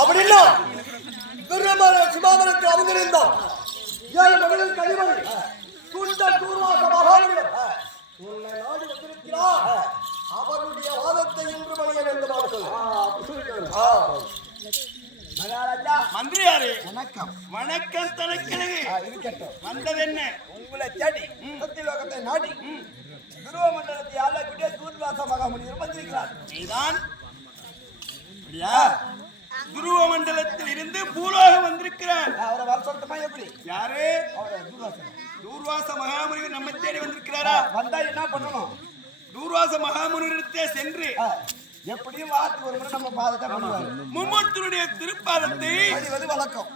அப்படின்னா துர்ரமர சிமாமரத்து அவதரிந்தோம் ஏழு மகளிர் கழிவறை துண்ட தூர்வாச மகாமுனிவர் உன்னை நாடு வந்திருக்கிறார். அவருடைய வாதத்தை இன்று மணிய வேண்டுமாக சொல்லு ஆ. மகாராஜா மந்திரியாரே வணக்கம். வணக்கம் தனக்கிழகு ஆ, இருக்கட்டும். வந்தது என்ன? உங்களை தேடி சத்தியலோகத்தை நாடி துருவ மண்டலத்தை ஆளக்கூடிய தூர்வாச மகாமுனிவர் வந்திருக்கிறார். நீதான்? அப்படியா? துருவ மண்டலத்தில் இருந்து பூலோகம் வந்திருக்கிறார். அவரை வர சொல்லட்டுமா எப்படி? யாரு? தூர்வாச. மகாமுனிவர் நம்ம தேடி வந்திருக்கிறாரா? வந்தா என்ன பண்ணணும்? தூர்வாச மகாமுனிவரிடத்தே சென்று எப்படியும் வாரத்துக்கு ஒரு முறை நம்ம பாதத்தை பண்ணுவாரு மும்மூர்த்தினுடைய திருப்பாதத்தை வழக்கம்.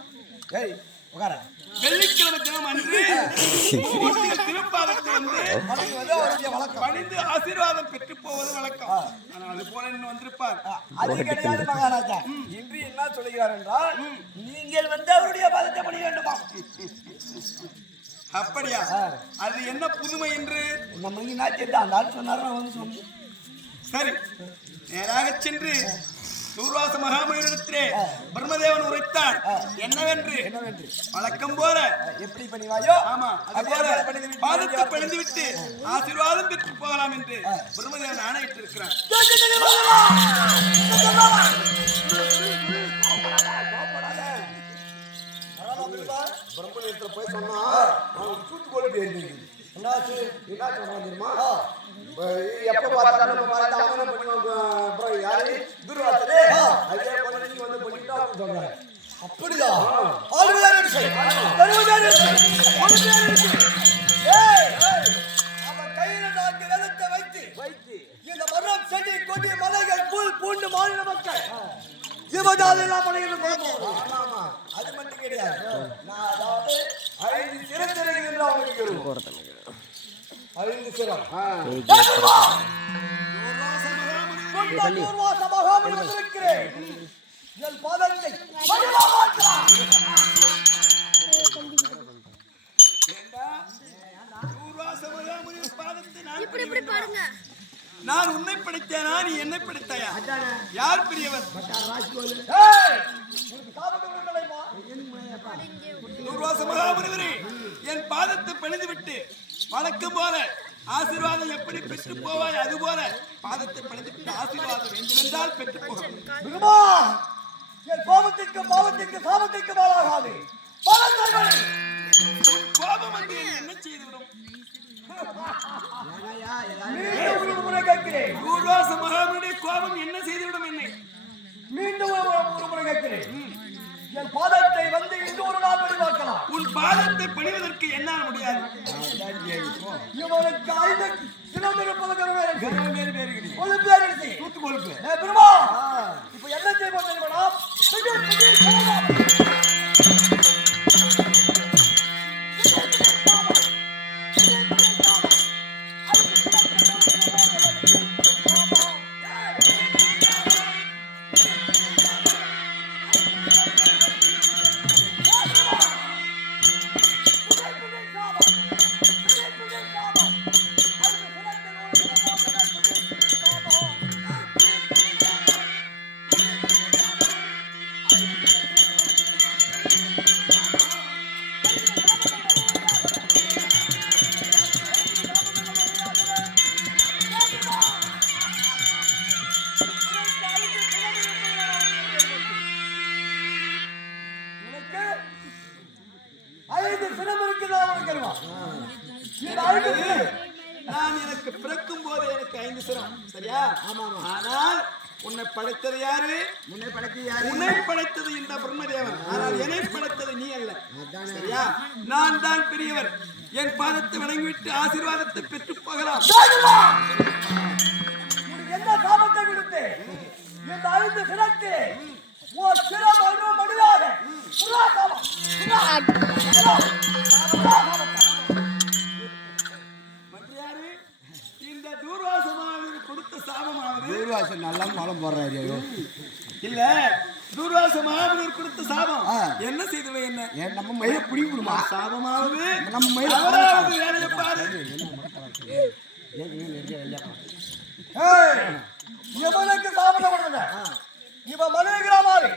ஏய் வெள்ளிக்கிழமை தினம் அன்று திருப்பாதத்தை வந்து வணங்குவது அவருடைய வழக்கம் பணிந்து ஆசீர்வாதம் பெற்று போவது வழக்கம். ஆனால் அது போல இன்னும் வந்திருப்பார். அது கிடையாது மகாராஜா. இன்று என்ன சொல்லுகிறார் என்றால் நீங்கள் வந்து அவருடைய பாதத்தை பணி வேண்டுமா? அப்படியா? அது என்ன புதுமை என்று? நம்ம இங்க என்ன செய்தா அந்த ஆள் சொன்னாரு நான் வந்து சொன்னேன் சரி நேராக சென்று தூர்வாச மகாமுனிவரிடத்திலே பிரம்மதேவன் உரைத்தான் என்னவென்று? என்னவென்று? வழக்கம் போல. எப்படி பண்ணிவாயோ? ஆமா அது போல. பாதத்தை பணிந்து விட்டு ஆசீர்வாதம் பெற்று போகலாம் என்று பிரம்மதேவன் ஆணையிட்டு இருக்கிறார் பிரம்மணத்துல போய் சொன்னா அவன் சூத்து தெரிஞ்சு என்னாச்சு? என்ன சொன்னா தெரியுமா? எப்ப பார்த்தாலும் பார்த்து அவனை பண்ணுவாங்க அப்புறம் யாரு துர்வாசனே அதே வந்து பண்ணிட்டு அவன் அப்படியா ஆளுமையான விஷயம் தருவதான அவன் கையில நான்கு நிலத்தை வைத்து வைத்து இந்த மரம் செடி கொடி மலைகள் புல் பூண்டு மாநில மக்கள் ஜீவஜாதெல்லாம் மலைகள் ஆமா. அது மட்டும் கிடையாது. நான் அதாவது ஐந்து சிறந்திருக்கிறது அவனுக்கு ஐந்து பாதத்தை நான் இப்படி இப்படி பாருங்க நான் உன்னை படைத்தேனா நீ என்னை படைத்தாயா? யார் பெரியவர்? என் வழக்கம் போல ஆசீர்வாதம் எப்படி பெற்று போவாய் அது போல பாதத்தை விட்டு ஆசீர்வாதம் வேண்டுமென்றால் பெற்று போகும் என் கோபத்திற்கு பாவத்திற்கு சாபத்திற்கு உன் கோபம் வந்து என்னை செய்துவிடும்? தூர்வாச மகாமுனியுடைய கோபம் என்ன செய்துவிடும் என்னை? மீண்டும் ஒரு முறை கேட்கிறேன். என் பாதத்தை வந்து இன்று ஒரு நாள் உன் பாதத்தை பணிவதற்கு என்னால் முடியாது. இவனுக்கு ஐந்து தினம் இருப்பது கருவேறு வேறு வேறு ஒரு பேர் எழுதி தூத்து கொழுப்பு ஏ பெருமா இப்ப என்ன செய்வோம் தெரியுமா? ஐந்து சினம் இருக்குதா உனக்கு தெரியுமா? இந்த ஐந்து சினம் நான் எனக்கு பிறக்கும் போது எனக்கு ஐந்து சிரம் சரியா? ஆனால் உன்னை படைத்தது யாரு? உன்னை படைத்து யாரு? உன்னை படைத்தது இந்த பிரம்மதேவன். ஆனால் என்னை படைத்தது நீ அல்ல சரியா? நான் தான் பெரியவர். என் பாதத்தை வணங்கிவிட்டு ஆசீர்வாதத்தை பெற்று போகலாம். என்ன சாபத்தை கொடுத்து? இந்த ஐந்து சினத்திலே உன் சிரம் அருணும் மனிதாக புறா சாபம். தூர்வாசன் நல்லா மலம் போடுறாரு ஐயோ இல்ல தூர்வாச கொடுத்த சாபம். என்ன செய்தவை என்ன நம்ம மயில பிடிக்கணுமா சாபமாவது நம்ம மயில அவராவது வேலையை பாரு இவனுக்கு சாபத்தை கொடுங்க இவன் மனுகிறாமாரி